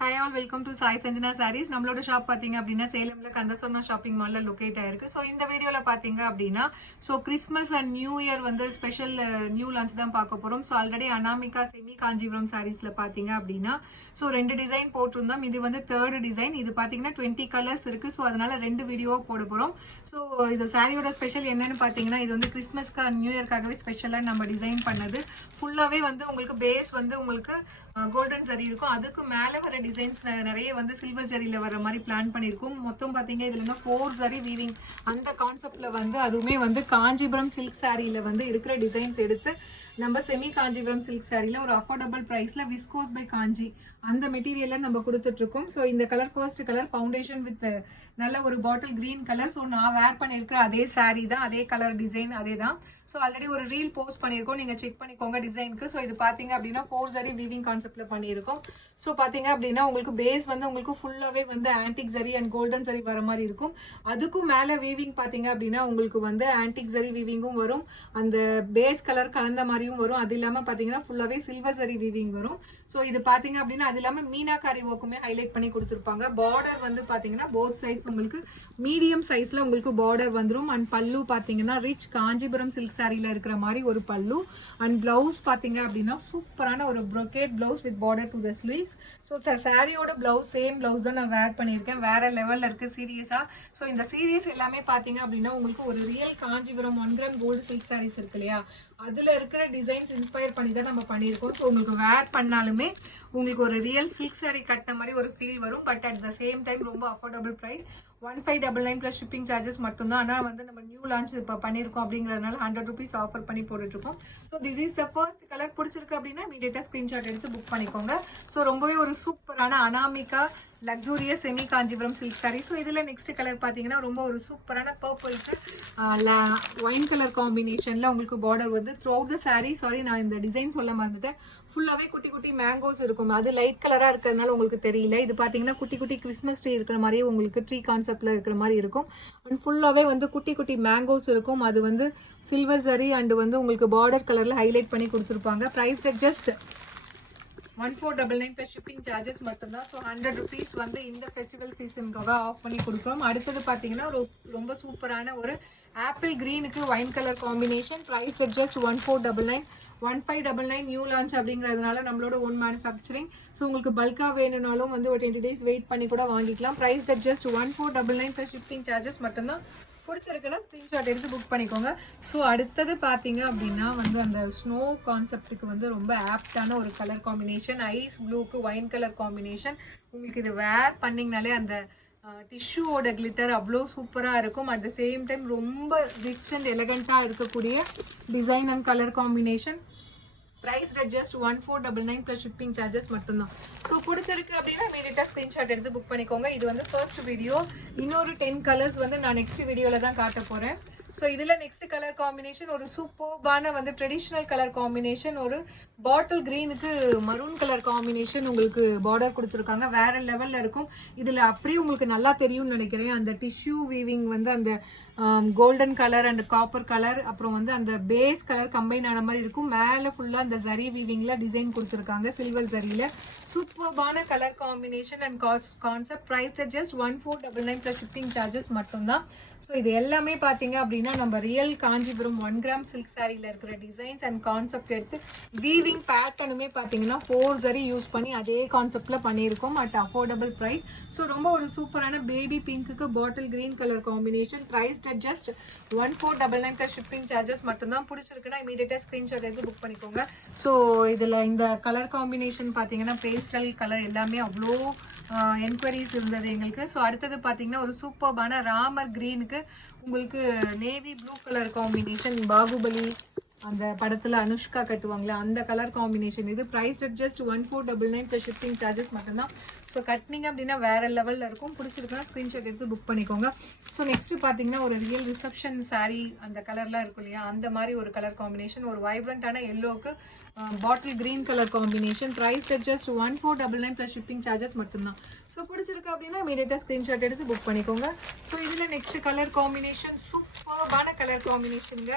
Hi all, welcome to Sai Sanjana Sarees. நம்மளோட shop பாத்தீங்க அப்படின்னா சேலம்ல கந்தசோனா ஷாப்பிங் மால்ல லொகேட் ஆயிருக்கு. ஸோ இந்த வீடியோல பாத்தீங்க அப்படின்னா Christmas and new year special new launch தான் பார்க்க போறோம். So already Anamika semi Kanchipuram சாரீஸ்ல பாத்தீங்க அப்படின்னா ரெண்டு டிசைன் போட்டிருந்தோம். இது தேர்ட் டிசைன். இது பாத்தீங்கன்னா 20 கலர்ஸ் இருக்கு. ஸோ அதனால ரெண்டு வீடியோ போட போறோம். ஸோ இது சாரியோட ஸ்பெஷல் என்னன்னு பாத்தீங்கன்னா இது கிறிஸ்மஸ்க்கு நியூ இயர்க்காகவே ஸ்பெஷலா நம்ம டிசைன் பண்ணது. ஃபுல்லாவே உங்களுக்கு பேஸ் உங்களுக்கு கோல்டன் ஜரி இருக்கும். அதுக்கு மேல வர டிசைன்ஸ் நிறைய சில்வர் ஜரியில வர மாதிரி பிளான் பண்ணிருக்கோம். மொத்தம் பாத்தீங்க இதுல 4 ஜரி வீவிங் அந்த கான்செப்ட்ல அதுவுமே காஞ்சிபுரம் சில்க் சாரியில இருக்கிற டிசைன்ஸ் எடுத்து நம்ம செமி காஞ்சிபுரம் சில்க் சாரியில ஒரு அஃபோர்டபுள் பிரைஸ்ல விஸ்கோஸ் பை காஞ்சி அந்த மெட்டீரியல்ல நம்ம கொடுத்துட்டு இருக்கோம். ஸோ இந்த colour first colour foundation with நல்ல ஒரு பாட்டில் கிரீன் கலர். ஸோ நான் வேர் பண்ணிருக்கிற அதே சாரி தான், அதே கலர் டிசைன் அதே தான். ஸோ ஆல்ரெடி ஒரு ரீல் போஸ்ட் பண்ணியிருக்கோம், நீங்க செக் பண்ணிக்கோங்க டிசைனுக்கு. ஸோ இது பாத்தீங்க அப்படின்னா 4 ஜரி வீவிங் கான்செப்ட்ல பண்ணியிருக்கோம். ஸோ பாத்தீங்க அப்படின்னா உங்களுக்கு பேஸ் உங்களுக்கு ஃபுல்லாவே antique zari and golden zari வர மாதிரி இருக்கும். அதுக்கும் மேல வீவிங் பாத்தீங்க அப்படின்னா உங்களுக்கு ஆன்டிக் ஜரி வீவிங்கும் வரும், அந்த பேஸ் கலர் கலந்த மாதிரியும் வரும். அது இல்லாம பாத்தீங்கன்னா ஃபுல்லாவே சில்வர் ஜரி வீவிங் வரும். ஸோ இது பாத்தீங்க அப்படின்னா அது இல்லாம மீனாக்காரி ஒர்க்குமே ஹைலைட் பண்ணி கொடுத்துருப்பாங்க. பார்டர் பாத்தீங்கன்னா போத் சைட்ஸ் உங்களுக்கு மீடியம் சைஸ்ல உங்களுக்கு பார்டர் வந்துடும். அண்ட் பல்லு பாத்தீங்கன்னா ரிச் காஞ்சிபுரம் சில்க் சாரியில இருக்கிற மாதிரி ஒரு பல்லு. அண்ட் பிளவுஸ் பாத்தீங்க அப்படின்னா சூப்பரான ஒரு brocade blouse with border to the sleeves. So சாரியோட பிளவுஸ் சேம் பிளவுஸ் தான் நான் வேர் பண்ணியிருக்கேன். வேற லெவல்ல இருக்கு சீரியஸா. ஸோ இந்த சீரியஸ் எல்லாமே பாத்தீங்க அப்படின்னா உங்களுக்கு ஒரு real Kanchipuram 1 gram gold silk sarees இருக்கு இல்லையா, அதுல இருக்கிற டிசைன்ஸ் இன்ஸ்பயர் பண்ணி தான் நம்ம பண்ணியிருக்கோம். ஸோ உங்களுக்கு வேர் பண்ணாலுமே உங்களுக்கு ஒரு ரியல் சில்க் சாரி கட்டின மாதிரி ஒரு ஃபீல் வரும். But at the same time ரொம்ப affordable price 1599 plus shipping charges மட்டும்தான். ஆனால் நம்ம நியூ லான்ச் இப்போ பண்ணியிருக்கோம் அப்படிங்கிறதுனால 100 rupees ஆஃபர் பண்ணி போட்டுட்டு இருக்கோம். So this is the first colour. பிடிச்சிருக்கு அப்படின்னா இமீடியட்டா ஸ்கிரீன்ஷாட் எடுத்து புக் பண்ணிக்கோங்க. ஸோ ரொம்பவே ஒரு சூப்பரான Anamika luxurious semi Kanchipuram silk sorry. So இதுல நெக்ஸ்ட் கலர் பாத்தீங்கன்னா ரொம்ப ஒரு சூப்பரான பர்பிளுக்கு ஒயின் கலர் காம்பினேஷன்ல உங்களுக்கு border through out the sorry. Sorry நான் இந்த டிசைன் சொல்ல மறந்துட்டேன். ஃபுல்லாவே குட்டி குட்டி மேங்கோஸ் இருக்கும். அது லைட் கலரா இருக்கிறதுனால உங்களுக்கு தெரியல. இது பாத்தீங்கன்னா குட்டி குட்டி கிறிஸ்மஸ் ட்ரீ இருக்கிற மாதிரியே உங்களுக்கு ட்ரீ கான்செப்ட்ல இருக்கிற மாதிரி இருக்கும். அண்ட் ஃபுல்லாவே குட்டி குட்டி மேங்கோஸ் இருக்கும். அது சில்வர் ஜரி அண்ட் உங்களுக்கு பார்டர் கலர்ல ஹைலைட் பண்ணி கொடுத்துருப்பாங்க. Price just 1499 plus shipping charges மட்டும்தான். ஸோ 100 rupees இந்த ஃபெஸ்டிவல் சீசனுக்காக ஆஃப் பண்ணி கொடுக்குறோம். அடுத்தது பார்த்தீங்கன்னா ரொம்ப சூப்பரான ஒரு ஆப்பிள் கிரீனுக்கு wine colour combination. Price just 1499. 1599 new launch அப்படிங்கிறதுனால நம்மளோட ஓன் மேனுஃபேக்சரிங். ஸோ உங்களுக்கு பல்கா வேணும்னாலும் ஒரு 20 days வெயிட் பண்ணி கூட வாங்கிக்கலாம். Price just 1499 plus shipping charges மட்டும்தான். பிடிச்சிருக்குன்னா ஸ்கிரீன்ஷாட் எடுத்து புக் பண்ணிக்கோங்க. ஸோ அடுத்தது பார்த்தீங்க அப்படின்னா அந்த ஸ்னோ கான்செப்டுக்கு ரொம்ப ஆப்டான ஒரு கலர் காம்பினேஷன். ஐஸ் ப்ளூக்கு ஒயின் கலர் காம்பினேஷன். உங்களுக்கு இது வேர் பண்ணிங்கனாலே அந்த டிஷ்யூவோட கிளிட்டர் அவ்வளோ சூப்பராக இருக்கும். அட் த சேம் டைம் ரொம்ப ரிச் அண்ட் எலகண்ட்டாக இருக்கக்கூடிய design and colour combination. Price just 1499 plus shipping charges மட்டும்தான். ஸோ பிடிச்சிருக்கு அப்படின்னா இமீடியட்டா ஸ்கிரீன்ஷாட் எடுத்து புக் பண்ணிக்கோங்க. இது ஃபர்ஸ்ட் வீடியோ. இன்னொரு 10 கலர்ஸ் நான் நெக்ஸ்ட் வீடியோல தான் காட்ட போறேன். ஸோ இதுல நெக்ஸ்ட் கலர் காம்பினேஷன் ஒரு சூப்பர்பான ட்ரெடிஷ்னல் கலர் காம்பினேஷன். ஒரு பாட்டில் கிரீனுக்கு மரூன் கலர் காம்பினேஷன் உங்களுக்கு பார்டர் கொடுத்துருக்காங்க. வேற லெவல்ல இருக்கும். இதுல அப்படியே உங்களுக்கு நல்லா தெரியும்னு நினைக்கிறேன். அந்த டிஷ்யூ வீவிங் அந்த golden colour and copper colour அப்புறம் அந்த பேஸ் கலர் கம்பைன் ஆன மாதிரி இருக்கும். மேல ஃபுல்லா அந்த ஜரி வீவிங்ல டிசைன் கொடுத்துருக்காங்க சில்வர் ஜரியில. சூப்பர்பான colour combination and concept. Price just 1499 plus shipping charges மட்டும்தான். ஸோ இது எல்லாமே பாத்தீங்க அப்படின்னா நம்ம ரியல் காஞ்சிபுரம் 1 கிராம் சில்க் சாரியில இருக்கிற டிசைன்ஸ் அண்ட் கான்செப்ட் எடுத்து வீவிங் பேட்டர்னுமே பாத்தீங்கன்னா 4 ஜரி யூஸ் பண்ணி அதே கான்செப்ட்ல பண்ணியிருக்கோம் அட் அஃபோர்டபுள் பிரைஸ். ஸோ ரொம்ப ஒரு சூப்பரான baby pink bottle green colour combination. Price just 1499 plus shipping charges மட்டும்தான். பிடிச்சிருக்குன்னா இமீடியட்டா ஸ்கிரீன்ஷாட் எடுத்து புக் பண்ணிக்கோங்க. ஸோ இதுல இந்த கலர் காம்பினேஷன் பாத்தீங்கன்னா பேஸ்டல் கலர் எல்லாமே அவ்வளோ என்கொயரிஸ் இருந்தது எங்களுக்கு. ஸோ அடுத்தது பாத்தீங்கன்னா ஒரு சூப்பர்பான ராமர் கிரீனுக்கு உங்களுக்கு navy blue colour combination. Baahubali அந்த படத்துல அனுஷ்கா கட்டுவாங்களா அந்த கலர் காம்பினேஷன். இது price just 1499 plus shipping charges மட்டும்தான். ஸோ கட்டினீங்க அப்படின்னா வேற லெவல்ல இருக்கும். பிடிச்சிருக்குன்னா ஸ்கிரீன்ஷாட் எடுத்து புக் பண்ணிக்கோங்க. ஸோ நெக்ஸ்ட் பாத்தீங்கன்னா ஒரு ரியல் ரிசப்ஷன் சாரி அந்த கலர்லாம் இருக்கும் இல்லையா, அந்த மாதிரி ஒரு கலர் காம்பினேஷன். ஒரு வைப்ரண்டான எல்லோக்கு bottle green colour combination. Price just 1499 plus shipping charges மட்டும்தான். ஸோ பிடிச்சிருக்கு அப்படின்னா இமீடியட்டா ஸ்கிரீன்ஷாட் எடுத்து புக் பண்ணிக்கோங்க. ஸோ இதுல நெக்ஸ்ட் கலர் காம்பினேஷன் சூப்பர்பான கலர் காம்பினேஷனுங்க.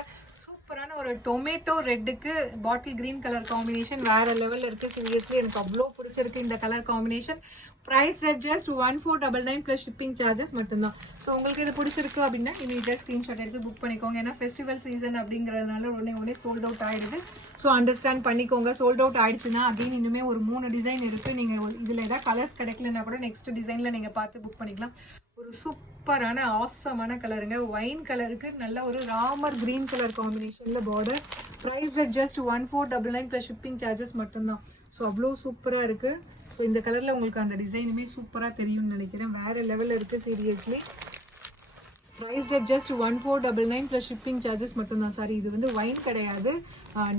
சூப்பரான ஒரு டொமேட்டோ ரெட்டுக்கு பாட்டில் கிரீன் கலர் காம்பினேஷன் வேற லெவல்ல இருக்கு. சீரியஸ்லி எனக்கு அவ்வளோ பிடிச்சிருக்கு இந்த colour combination. Price red just 1499 plus shipping charges மட்டும்தான். ஸோ உங்களுக்கு இது பிடிச்சிருக்கு அப்படின்னா இமீடியட்டாக ஸ்க்ரீன்ஷாட் எடுத்து புக் பண்ணிக்கோங்க. ஏன்னா ஃபெஸ்டிவல் சீசன் அப்படிங்கிறதுனால உடனே சோல்ட் அவுட் ஆயிடுது. ஸோ அண்டர்ஸ்டாண்ட் பண்ணிக்கோங்க. சோல்ட் அவுட் ஆயிடுச்சுன்னா அப்படின்னு இன்னுமே ஒரு 3 டிசைன் இருக்கு. நீங்கள் இதில் ஏதாவது கலர்ஸ் கிடைக்கலன்னா கூட நெக்ஸ்ட் டிசைனில் நீங்கள் பார்த்து புக் பண்ணிக்கலாம். ஒரு சூப்பரான ஆசமான கலருங்க. ஒயின் கலருக்கு நல்ல ஒரு ராமர் கிரீன் கலர் காம்பினேஷனில் border. Price rate just 1499 plus shipping charges மட்டும்தான். ஸோ அவ்வளோ சூப்பராக இருக்குது. ஸோ இந்த கலரில் உங்களுக்கு அந்த டிசைனுமே சூப்பராக தெரியும்னு நினைக்கிறேன். வேறு லெவலில் இருக்குது seriously. Price rate just 1499 plus shipping charges மட்டும்தான். சாரி, இது வந்து ஒயின் கிடையாது.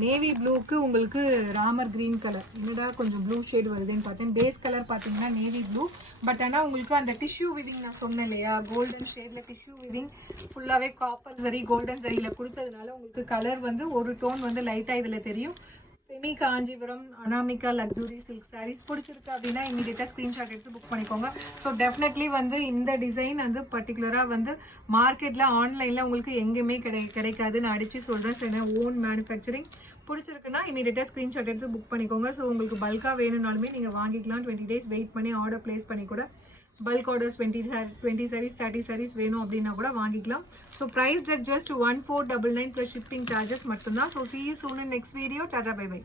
நேவி ப்ளூக்கு உங்களுக்கு ராமர் கிரீன் கலர். என்னடா கொஞ்சம் ப்ளூ ஷேட் வருதுன்னு பார்த்தேன். பேஸ் கலர் பார்த்தீங்கன்னா நேவி ப்ளூ. பட் ஆனால் உங்களுக்கு அந்த டிஷ்யூ விவிங் நான் சொன்னேன் இல்லையா, கோல்டன் ஷேடில் டிஷ்யூ விவிங் ஃபுல்லாகவே காப்பர் சரி கோல்டன் சரியில் கொடுத்ததுனால உங்களுக்கு கலர் வந்து ஒரு டோன் வந்து லைட்டாக இதில் தெரியும். Semi Kanchipuram Anamika luxury silk sarees பிடிச்சிருக்கு அப்படின்னா இமீடியட்டாக ஸ்க்ரீன்ஷாட் எடுத்து புக் பண்ணிக்கோங்க. ஸோ டெஃபினெட்லி வந்து இந்த டிசைன் வந்து பர்டிகுலராக வந்து மார்க்கெட்டில் ஆன்லைனில் உங்களுக்கு எங்கேயுமே கிடைக்காது. நான் அடித்து சொல்கிறேன். சரி, ஓன் மேனுஃபேக்சரிங். பிடிச்சிருக்குன்னா இமீடியட்டாக ஸ்க்ரீன்ஷாட் எடுத்து புக் பண்ணிக்கோங்க. ஸோ உங்களுக்கு பல்காக வேணும்னாலுமே நீங்கள் வாங்கிக்கலாம். 20 days வெயிட் பண்ணி ஆர்டர் ப்ளேஸ் பண்ணி கூட பல்க் ஆர்டர்ஸ் 20 sarees 30 sarees வேணும் அப்படின்னா கூட வாங்கிக்கலாம். So price just 1499 plus shipping charges மட்டும்தான். So see you soon in next video. Tata bye by.